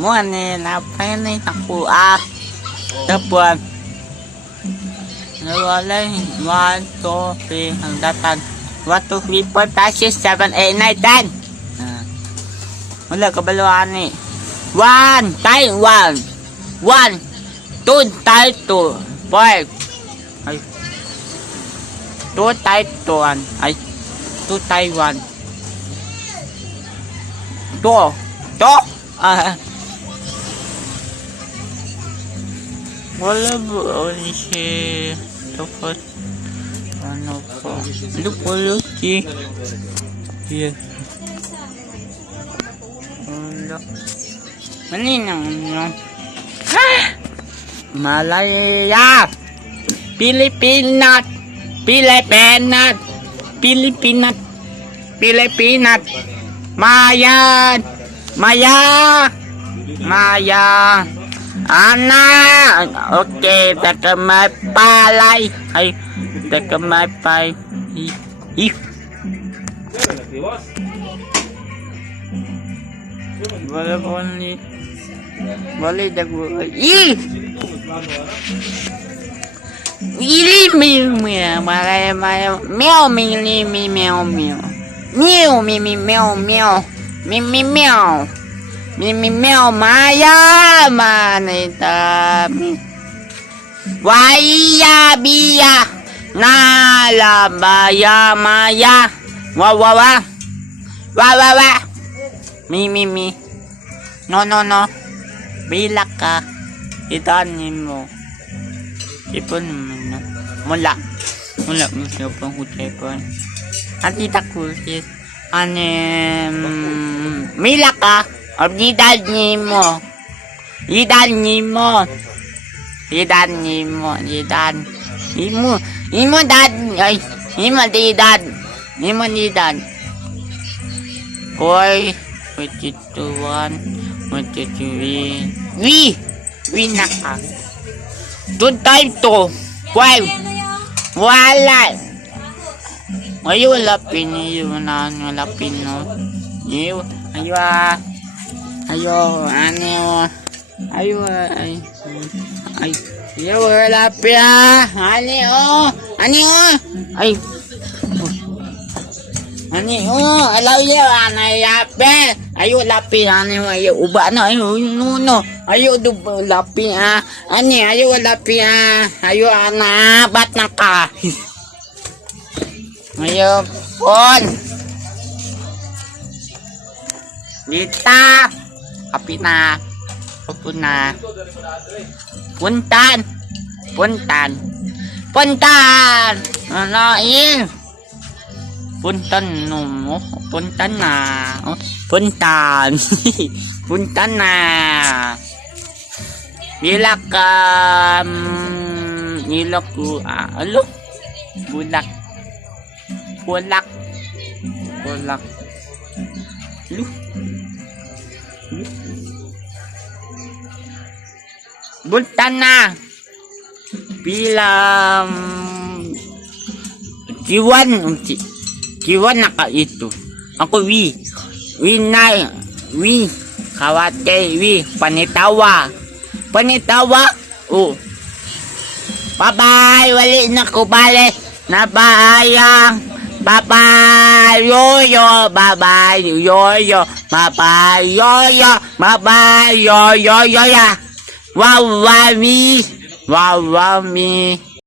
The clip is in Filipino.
mua này là phải này thằng phụ tập buồn rồi lên 1 2 3 hanggang 1 2 3 4 5 6 7 8 9 10 wala kabaluan ni 1 tayo 1 1 2 tayo 2 5 ay 2 tayo 2 ay 2 tayo 1 wala ba si dapat ano pa lupo si yes wala maninang Malaya Pilipinas Maya Ana okay taka may palay ay taka may pay wala ko ni wala dago ili meow Maya manita waya biya nala baya Maya wa mi no bilak ka itanin mo ipon mo mula mo siya pang hutipon at itakusis milak ka Idan Koy Pagituan Matuturi We naka 2 times 2 5 wala ayo lapin yun na lapin no ayo lapin alaw yape ayo lapin ayo uba na ayo dubo lapin ayo lapin ayo bat na ka ayo pon dita kapina pupuna puntan puntan no puntan na nilak alo bulak lu bultan na bilang Kiwan naka ito. Ako wi kawate panitawa. Oh. Bye wali na ko bale. Nabayang. Bye yoyo. Bye yoyo. Bye yoyo ya. Wow mi.